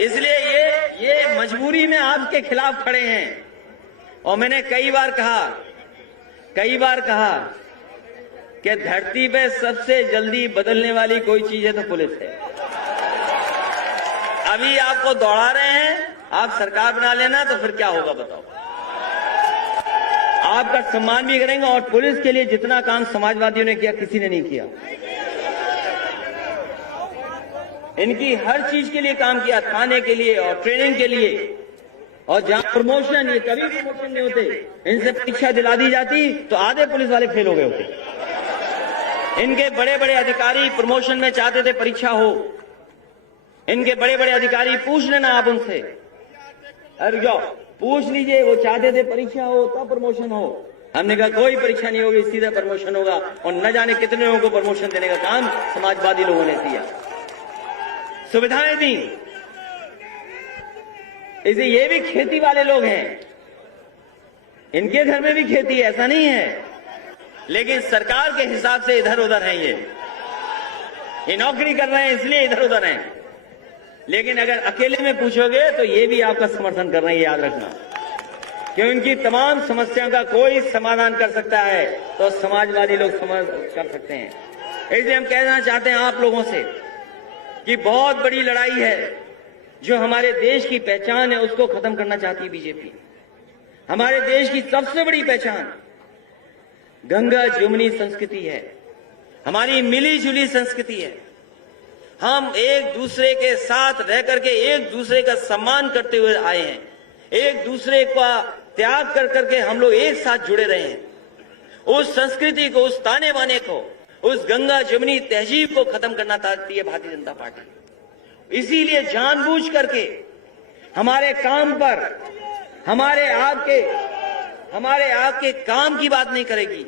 इसलिए ये मजबूरी में आपके खिलाफ खड़े हैं। और मैंने कई बार कहा कि धरती पे सबसे जल्दी बदलने वाली कोई चीज है तो पुलिस है। अभी आपको दौड़ा रहे हैं, आप सरकार बना लेना तो फिर क्या होगा बताओ। आपका सम्मान भी करेंगे और पुलिस के लिए जितना काम समाजवादियों ने किया किसी ने नहीं किया। इनकी हर चीज के लिए काम किया, थाने के लिए और ट्रेनिंग के लिए। और जहां प्रमोशन, ये कभी प्रमोशन नहीं होते, इनसे परीक्षा दिला दी जाती तो आधे पुलिस वाले फेल हो गए होते। इनके बड़े बड़े अधिकारी प्रमोशन में चाहते थे परीक्षा हो। इनके बड़े बड़े अधिकारी, पूछ लेना आप उनसे, अरे जाओ पूछ लीजिए, वो चाहते थे परीक्षा हो तब प्रमोशन हो। हमने कहा कोई परीक्षा नहीं होगी, सीधा प्रमोशन होगा। और न जाने कितने लोगों को प्रमोशन देने का काम समाजवादी लोगों ने किया, सुविधाएं दी। इसे ये भी खेती वाले लोग हैं, इनके घर में भी खेती है, ऐसा नहीं है, लेकिन सरकार के हिसाब से इधर उधर हैं। ये नौकरी कर रहे हैं इसलिए इधर उधर हैं। लेकिन अगर अकेले में पूछोगे तो ये भी आपका समर्थन कर रहे हैं, याद रखना। कि उनकी तमाम समस्याओं का कोई समाधान कर सकता है तो समाजवादी लोग कर सकते हैं। इसलिए हम कहना चाहते हैं आप लोगों से कि बहुत बड़ी लड़ाई है। जो हमारे देश की पहचान है उसको खत्म करना चाहती है बीजेपी। हमारे देश की सबसे बड़ी पहचान गंगा जमुनी संस्कृति है, हमारी मिली जुली संस्कृति है। हम एक दूसरे के साथ रह करके एक दूसरे का सम्मान करते हुए आए हैं, एक दूसरे का त्याग कर करके हम लोग एक साथ जुड़े रहे हैं। उस संस्कृति को, उस ताने बाने को, उस गंगा जमुनी तहजीब को खत्म करना चाहती है भारतीय जनता पार्टी। इसीलिए जानबूझ करके हमारे काम पर, हमारे आपके काम की बात नहीं करेगी,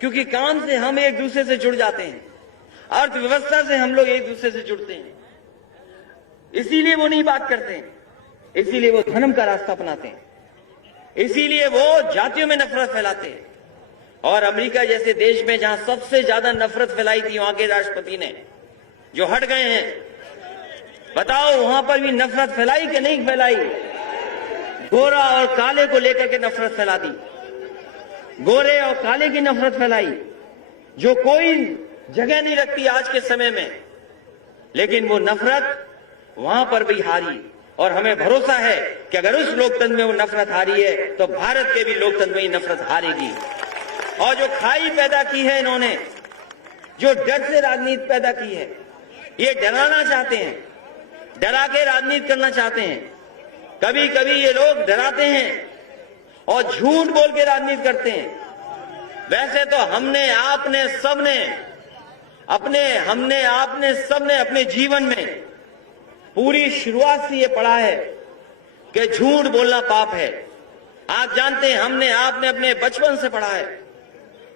क्योंकि काम से हम एक दूसरे से जुड़ जाते हैं, अर्थव्यवस्था से हम लोग एक दूसरे से जुड़ते हैं। इसीलिए वो नहीं बात करते हैं, इसीलिए वो धर्म का रास्ता अपनाते हैं, इसीलिए वो जातियों में नफरत फैलाते हैं। और अमेरिका जैसे देश में जहां सबसे ज्यादा नफरत फैलाई थी वहां के राष्ट्रपति ने, जो हट गए हैं, बताओ वहां पर भी नफरत फैलाई कि नहीं फैलाई? गोरा और काले को लेकर के नफरत फैला दी, गोरे और काले की नफरत फैलाई, जो कोई जगह नहीं रखती आज के समय में। लेकिन वो नफरत वहां पर भी हारी। और हमें भरोसा है कि अगर उस लोकतंत्र में वो नफरत हारी है तो भारत के भी लोकतंत्र में ही नफरत हारेगी। और जो खाई पैदा की है इन्होंने, जो डर से राजनीति पैदा की है, ये डराना चाहते हैं, डरा के राजनीति करना चाहते हैं। कभी कभी ये लोग डराते हैं और झूठ बोल के राजनीति करते हैं। वैसे तो हमने आपने सबने अपने जीवन में पूरी शुरुआत से ये पढ़ा है कि झूठ बोलना पाप है। आप जानते हैं, हमने आपने अपने बचपन से पढ़ा है,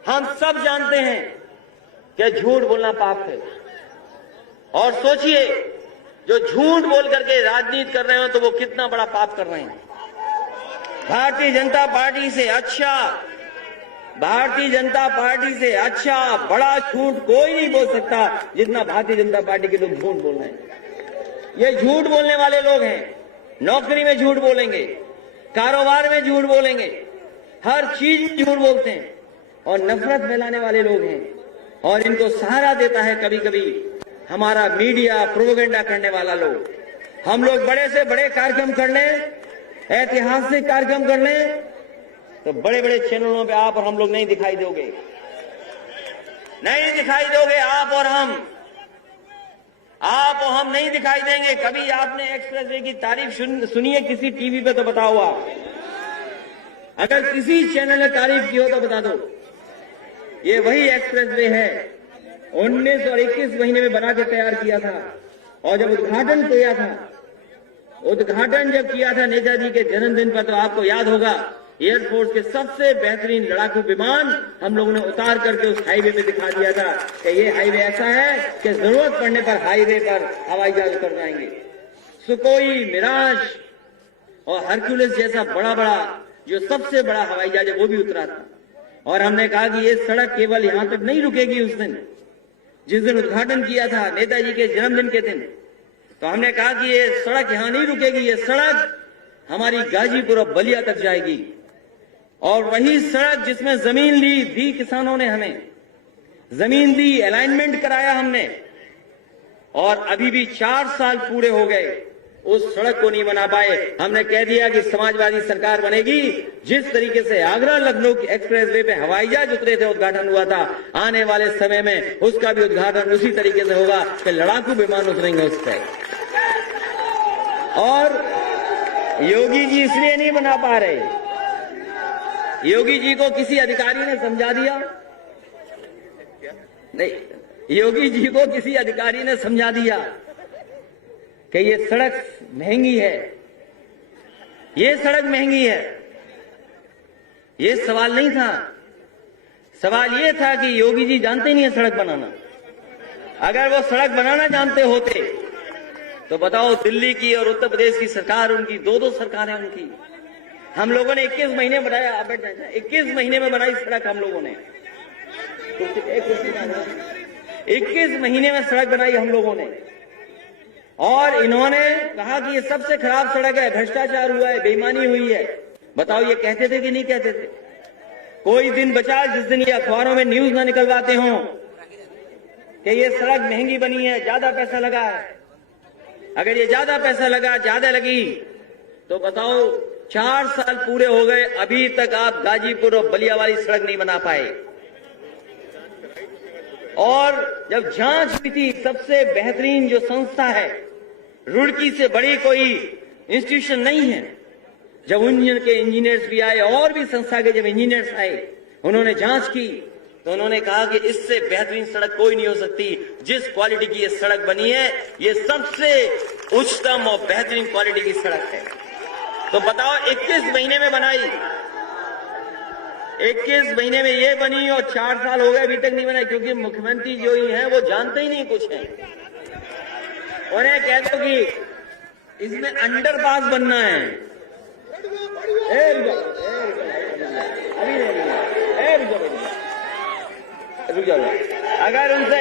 हम सब जानते हैं कि झूठ बोलना पाप है। और सोचिए, जो झूठ बोल करके राजनीति कर रहे हो तो वो कितना बड़ा पाप कर रहे हैं। भारतीय जनता पार्टी से अच्छा बड़ा झूठ कोई नहीं बोल सकता जितना भारतीय जनता पार्टी के लोग झूठ बोल रहे हैं। ये झूठ बोलने वाले लोग हैं, नौकरी में झूठ बोलेंगे, कारोबार में झूठ बोलेंगे, हर चीज में झूठ बोलते हैं और नफरत फैलाने वाले लोग हैं। और इनको सहारा देता है कभी कभी हमारा मीडिया, प्रोपेगेंडा करने वाला लोग। हम लोग बड़े से बड़े कार्यक्रम कर लें, ऐतिहासिक कार्यक्रम कर लें, तो बड़े बड़े चैनलों पे आप और हम लोग नहीं दिखाई दोगे, आप और हम नहीं दिखाई देंगे। कभी आपने एक्सप्रेसवे की तारीफ सुनी है किसी टीवी पे तो बताओ आप। अगर किसी चैनल ने तारीफ की हो तो बता दो। ये वही एक्सप्रेसवे है 19 और 21 महीने में बना के तैयार किया था। और जब उद्घाटन जब किया था नेताजी के जन्मदिन पर, तो आपको याद होगा एयरफोर्स के सबसे बेहतरीन लड़ाकू विमान हम लोगों ने उतार करके उस हाईवे में दिखा दिया था कि ये हाईवे ऐसा है कि जरूरत पड़ने पर हाईवे पर हवाई जहाज उतर जाएंगे। सुकोई, मिराज और हरक्यूलिस जैसा बड़ा जो सबसे बड़ा हवाई जहाज है वो भी उतरा था। और हमने कहा कि ये सड़क केवल यहां तक नहीं रुकेगी। उस दिन जिस दिन उद्घाटन किया था नेताजी के जन्मदिन के दिन, तो हमने कहा कि ये सड़क यहां नहीं रुकेगी, ये सड़क हमारी गाजीपुर और बलिया तक जाएगी। और वही सड़क जिसमें जमीन दी किसानों ने, हमें जमीन दी, अलाइनमेंट कराया हमने, और अभी भी 4 साल पूरे हो गए, उस सड़क को नहीं बना पाए। हमने कह दिया कि समाजवादी सरकार बनेगी। जिस तरीके से आगरा लखनऊ एक्सप्रेसवे पे हवाई जहाज उतरे थे, उद्घाटन हुआ था, आने वाले समय में उसका भी उद्घाटन उसी तरीके से होगा कि लड़ाकू विमान उतरेंगे उस पर। और योगी जी इसलिए नहीं बना पा रहे, योगी जी को किसी अधिकारी ने समझा दिया, नहीं, योगी जी को किसी अधिकारी ने समझा दिया कि ये सड़क महंगी है, ये सड़क महंगी है। ये सवाल नहीं था, सवाल ये था कि योगी जी जानते नहीं है सड़क बनाना। अगर वो सड़क बनाना जानते होते तो बताओ, दिल्ली की और उत्तर प्रदेश की सरकार उनकी, दो सरकारें उनकी। हम लोगों ने 21 महीने बनाया, 21 महीने में बनाई सड़क हम लोगों ने, 21 महीने में सड़क बनाई हम लोगों ने। और इन्होंने कहा कि ये सबसे खराब सड़क है, भ्रष्टाचार हुआ है, बेईमानी हुई है। बताओ, ये कहते थे कि नहीं कहते थे? कोई दिन बचा जिस दिन ये अखबारों में न्यूज ना निकलवाते हों कि ये सड़क महंगी बनी है, ज्यादा पैसा लगा है। अगर ये ज्यादा पैसा लगा, ज्यादा लगी, तो बताओ 4 साल पूरे हो गए, अभी तक आप गाजीपुर और बलिया वाली सड़क नहीं बना पाए। और जब जांच हुई थी, सबसे बेहतरीन जो संस्था है, रुड़की से बड़ी कोई इंस्टीट्यूशन नहीं है, जब उनके इंजीनियर्स भी आए और भी संस्था के जब इंजीनियर्स आए, उन्होंने जांच की, तो उन्होंने कहा कि इससे बेहतरीन सड़क कोई नहीं हो सकती। जिस क्वालिटी की ये सड़क बनी है, ये सबसे उच्चतम और बेहतरीन क्वालिटी की सड़क है। तो बताओ, 21 महीने में बनाई, 21 महीने में ये बनी, और 4 साल हो गए अभी तक नहीं बनाई, क्योंकि मुख्यमंत्री जो ही है वो जानते ही नहीं कुछ है। उन्हें कह दो कि इसमें अंडरपास बनना है, रुक जाओ, अगर उनसे